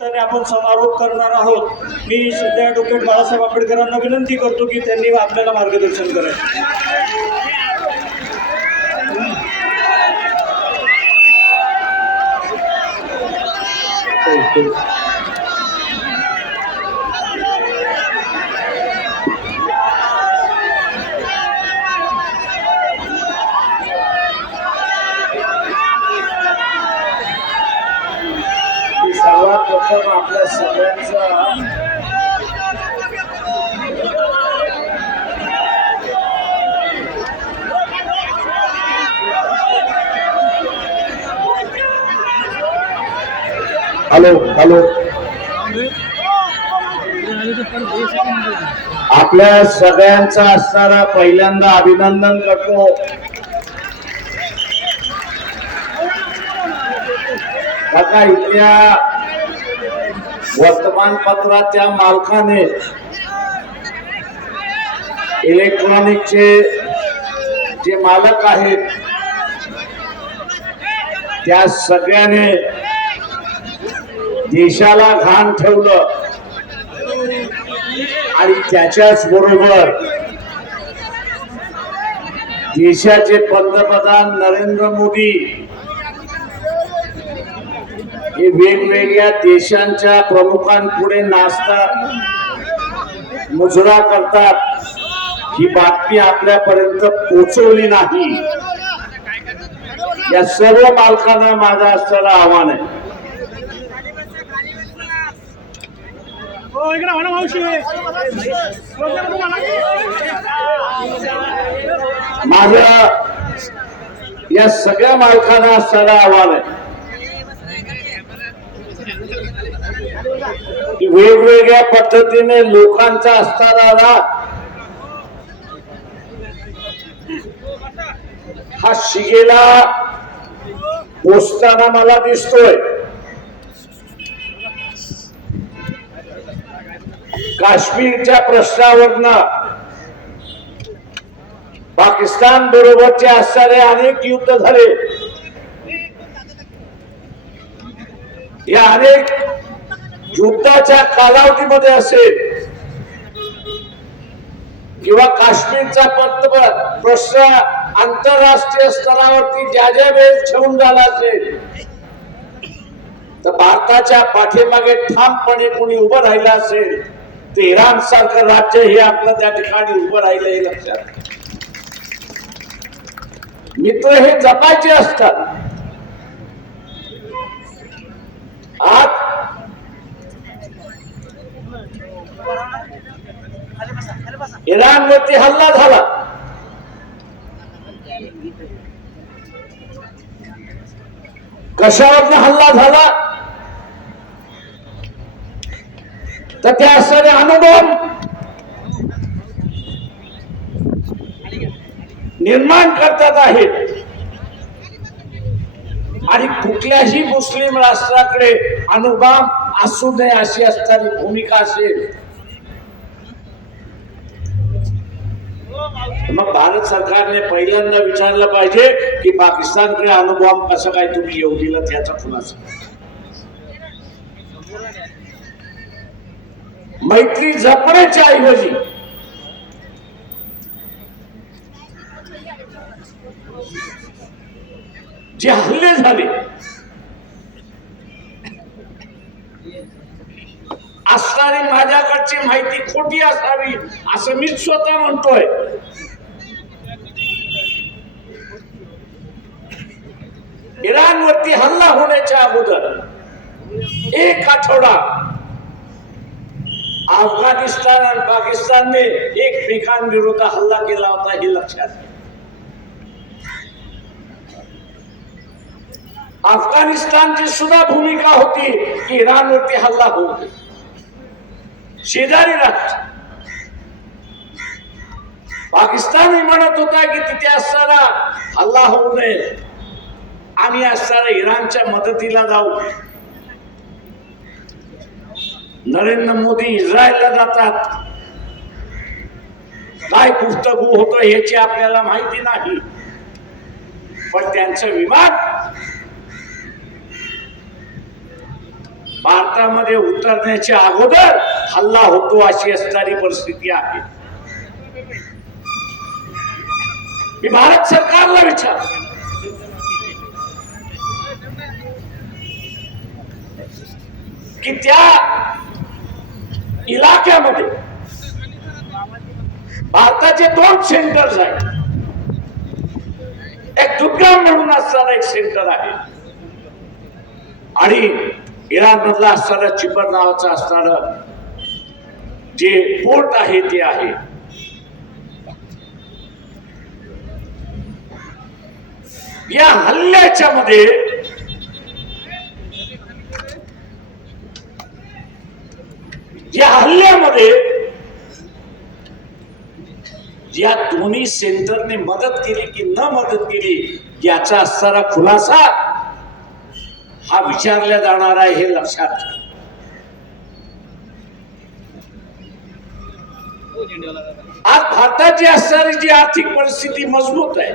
आपण समारोप करणार आहोत। मी सध्या ॲडव्होकेट बाळासाहेब आंबेडकरांना विनंती करतो की त्यांनी आपल्याला मार्गदर्शन करावे। सर्वात प्रथम आपल्या सगळ्यांचा हॅलो आपल्या सगळ्यांचा असणारा पहिल्यांदा अभिनंदन करतो। काका इथल्या वर्तमानपत्राच्या मालकाने इलेक्ट्रॉनिकचे जे मालक आहेत त्या सगळ्याने देशाला घाण ठेवलं आणि त्याच्याच बरोबर देशाचे पंतप्रधान नरेंद्र मोदी हे वेगवेगळ्या देशांच्या प्रमुखांपुढे नाचतात, मुजरा करतात, ही बातमी आपल्यापर्यंत पोहोचवली नाही। या सर्व मालकांना माझं असलेलं आव्हान आहे, माझं या सगळ्या मालकांना असलेलं आव्हान आहे की वेगवेगळ्या पद्धतीने लोकांचा असणारा राग हा शिगेला पोचताना मला दिसतोय। काश्मीरच्या प्रश्नावरनं पाकिस्तान बरोबरचे असणारे अनेक युद्ध झाले, या अनेक युद्धाच्या कालावधीमध्ये असेल किंवा काश्मीरचा प्रश्न आंतरराष्ट्रीय स्तरावरती ज्या ज्या वेळेस ठेवून झाला असेल तर भारताच्या पाठीमागे ठामपणे कोणी उभं राहिलं असेल तर इराण सारखं राज्य हे आपलं त्या ठिकाणी उभं राहिलं हे लक्षात। मित्र हे जपायचे असतात। आज इराणवरती हल्ला झाला, कशावरनं हल्ला झाला तर त्या असणारे अनुभव निर्माण करतात आहेत आणि कुठल्याही मुस्लिम राष्ट्राकडे अणुबॉम्ब असू नये अशी असणारी भूमिका असेल मग भारत सरकारने पहिल्यांदा विचारलं पाहिजे की पाकिस्तानकडे अणुबॉम्ब कसं काय तुम्ही येऊ दिलं त्याचा खुलासा। मैत्री जपण्याच्या ऐवजी जे हल्ले झाले असणारी माझ्याकडची माहिती खोटी असावी असं मी स्वतः म्हणतोय। इराणवरती हल्ला होण्याच्या अगोदर एक आठवडा अफगाणिस्तान आणि पाकिस्तानने एकमेकांविरोधात हल्ला केला होता हे लक्षात घ्या। अफगाणिस्तानची सुद्धा भूमिका होती की इराणवरती हल्ला होऊ नये, शेजारी राष्ट्र पाकिस्तान म्हणत होता की तिथे असणारा हल्ला होऊ नये, आम्ही असणाऱ्या इराणच्या मदतीला जाऊ। नरेंद्र मोदी इस्रायलला जातात, काय गुफ्तगू होतं याची आपल्याला माहिती नाही, पण त्यांचं विमान भारतामध्ये उतरण्याच्या अगोदर हल्ला होतो अशी असणारी परिस्थिती आहे. मी भारत सरकारला विचार की त्या इलाक्यामध्ये भारताचे 2 सेंटर्स आहेत. एक दुर्गाम म्हणून असणारा एक सेंटर आहे आणि इराण मधला असणारा चिपर नावाचा असणारा जे पोर्ट आहे ते आहे. या हल्ल्याच्या मध्ये या दोन्ही सेंटरने मदत केली की न मदत केली याचा असणारा खुलासा हा विचारला जाणार आहे, हे लक्षात घ्या. आज भारताची असणारी जी आर्थिक परिस्थिती मजबूत आहे,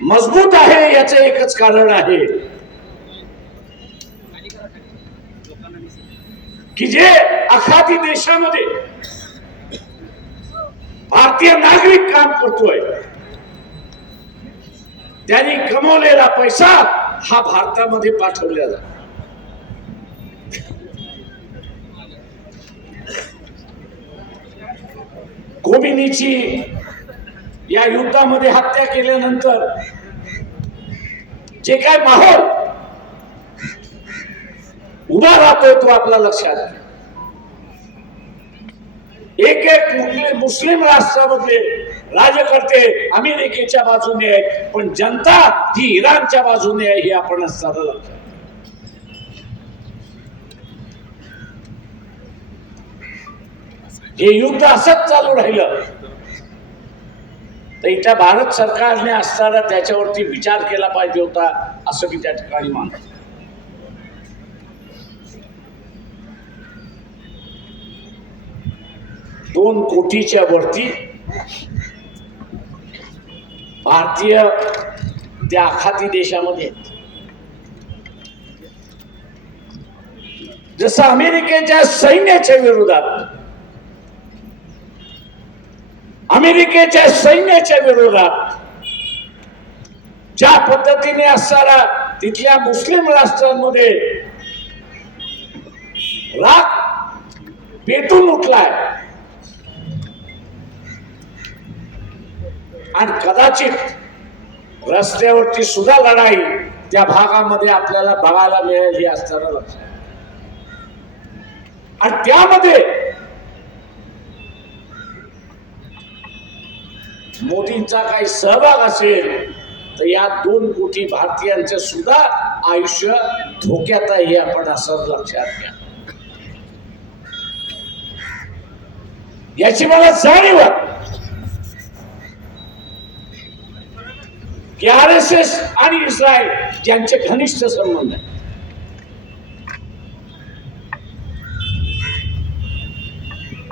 मजबूत आहे याचं एकच कारण आहे की जे आखाती देशामध्ये भारतीय नागरिक काम करतोय त्यांनी कमवलेला पैसा हा भारतामध्ये पाठवला जातो. खोमेनीची या युद्धामध्ये हत्या केल्यानंतर जे काय माहोल उभा राहतोय तो आपला लक्षात घ्या. एक मुस्लिम राष्ट्रामधले राज्यकर्ते अमेरिकेच्या बाजूने आहेत, पण जनता ही इराणच्या बाजूने आहे, हे आपण साधं लक्षात. हे युद्ध असंच चालू राहिलं तर इथं भारत सरकारने असताना त्याच्यावरती विचार केला पाहिजे होता, असं मी त्या ठिकाणी मानतो. दोन कोटीच्या वरती भारतीय त्या आखाती देशामध्ये जसं अमेरिकेच्या सैन्याच्या विरोधात ज्या पद्धतीने असणारा तिथल्या मुस्लिम राष्ट्रांमध्ये राग पेटून उठलाय आणि कदाचित रस्त्यावरची सुद्धा लढाई त्या भागामध्ये आपल्याला बघायला मिळेल हे असताना लक्षात. आणि त्यामध्ये मोदींचा काही सहभाग असेल तर या 2 कोटी भारतीयांचं सुद्धा आयुष्य धोक्यात आहे, हे आपण असं लक्षात घ्या. याची मला जाणीव आहे की RSS आणि इस्रायल यांचे घनिष्ठ संबंध आहेत.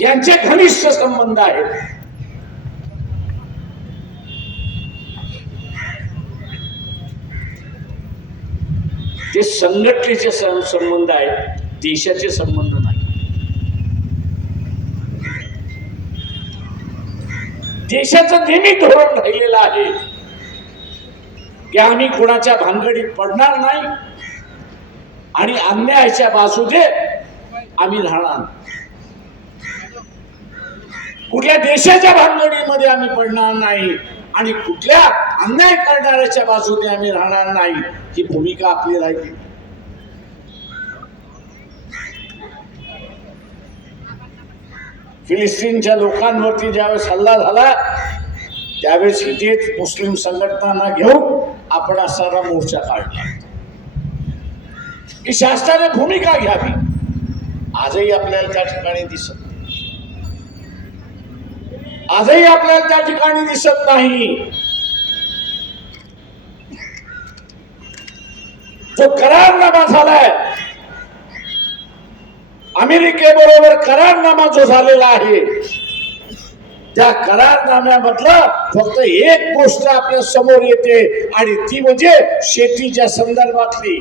यांचे घनिष्ठ संबंध आहेत. ते संघटनेचे संबंध आहेत, देशाचे संबंध नाही. देशाचं नेहमी धोरण राहिलेलं आहे की आम्ही कोणाच्या भानगडीत पडणार नाही आणि अन्यायाच्या बाजूने आम्ही राहणार. कुठल्या देशाच्या भानगडीमध्ये आम्ही पडणार नाही आणि कुठल्या अन्याय करणाऱ्याच्या बाजूने आम्ही राहणार नाही, ही भूमिका आपली राहिली. फिलिस्तीनच्या लोकांवरती ज्यावेळेस हल्ला झाला त्यावेळेस इथेच मुस्लिम संघटनांना घेऊन आपण असा मोर्चा काढला की शासनाने भूमिका घ्यावी. आजही आपल्याला त्या ठिकाणी दिसत नाही. जो करारनामा झालाय अमेरिकेबरोबर, करारनामा जो झालेला आहे त्या करारनाम्यामधलं फक्त एक गोष्ट आपल्या समोर येते आणि ती म्हणजे शेतीच्या संदर्भातली.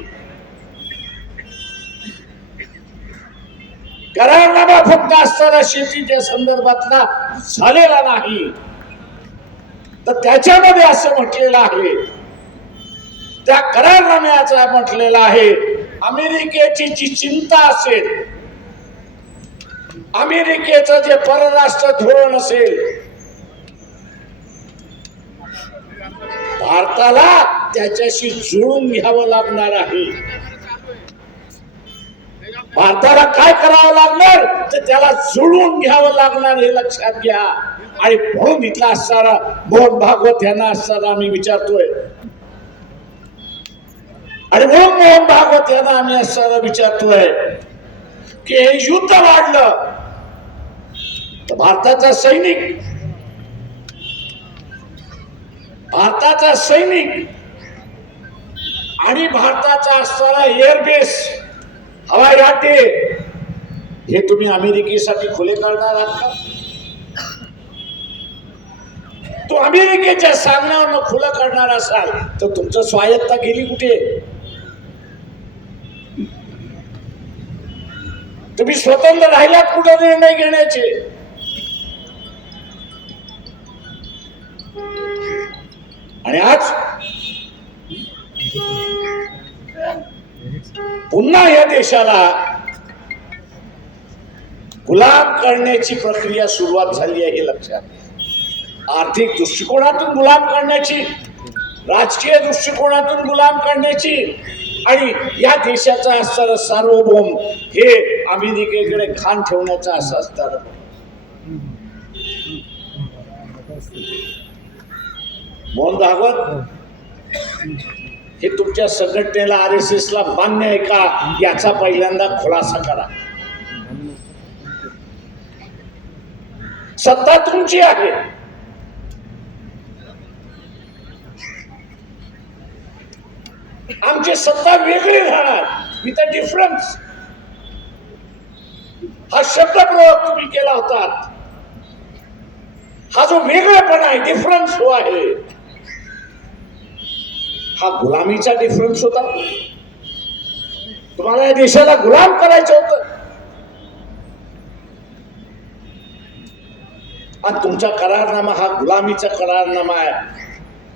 करारनामा फक्त असताना शेतीच्या संदर्भातला झालेला नाही, तर त्याच्यामध्ये असं म्हटलेलं आहे, त्या करारनाम्याचा म्हटलेलं आहे, अमेरिकेची जी चिंता असेल, अमेरिकेचं जे परराष्ट्र धोरण असेल, भारताला त्याच्याशी जुळून घ्यावं लागणार आहे. भारताला काय करावं लागणार, तर त्याला जुळवून घ्यावं लागणार हे लक्षात घ्या. आणि म्हणून इथला असणारा मोहन भागवत यांना असताना आम्ही विचारतोय, आणि म्हणून मोहन भागवत यांना आम्ही असताना विचारतोय की हे युद्ध वाढलं तर भारताचा सैनिक आणि भारताचा असणारा एअरबेस, हवाई अड्डे हे तुम्ही अमेरिकेसाठी खुले करणार आहात का? तो अमेरिकेच्या सांगण्यावर खुलं करणार असाल तर तुमचं स्वायत्ता गेली कुठे? तुम्ही स्वतंत्र राहिलात कुठे निर्णय घेण्याचे? आणि आज पुन्हा या देशाला गुलाम करण्याची प्रक्रिया सुरुवात झाली आहे हे लक्षात घ्या. आर्थिक दृष्टिकोनातून गुलाम करण्याची, राजकीय दृष्टिकोनातून गुलाम करण्याची, आणि या देशाचा असणारा सार्वभौम हे अमेरिकेकडे खान ठेवण्याचा असं असणार. मोहन भागवत हे तुमच्या संघटनेला, RSS ला मान्य आहे का याचा पहिल्यांदा खुलासा करा. सत्ता तुमची आहे, आमची सत्ता वेगळी राहणार. विथ अ डिफरन्स हा शब्द प्रयोग तुम्ही केला होता. हा जो वेगळेपणा आहे, डिफरन्स जो आहे, हा गुलामीचा डिफरन्स होता. तुम्हाला या देशाला गुलाम करायचं होतं, आणि तुमचा करारनामा हा गुलामीचा करारनामा आहे,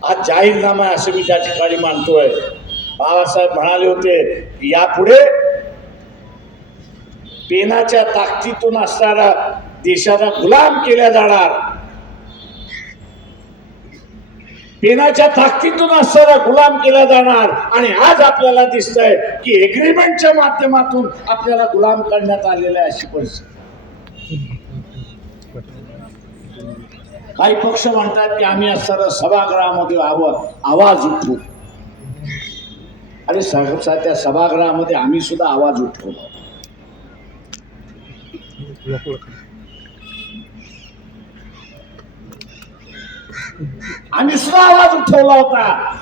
हा जाहीरनामा आहे असं मी त्या ठिकाणी मानतोय. बाबासाहेब म्हणाले होते की यापुढे पेनाच्या ताकदीतून असणारा देशाला गुलाम केला जाणार, पेनाच्या ताकदीतून असणारा गुलाम केला जाणार. आणि आज आपल्याला दिसतंय की एग्रीमेंटच्या माध्यमातून आपल्याला गुलाम करण्यात आलेला आहे अशी परिस्थिती. काही पक्ष म्हणतात की आम्ही असणारा सभागृहामध्ये आवाज उठवू, आणि सहसा त्या सभागृहामध्ये आम्ही सुद्धा आवाज उठवला. आम्ही सुद्धा आवाज उठवला होता,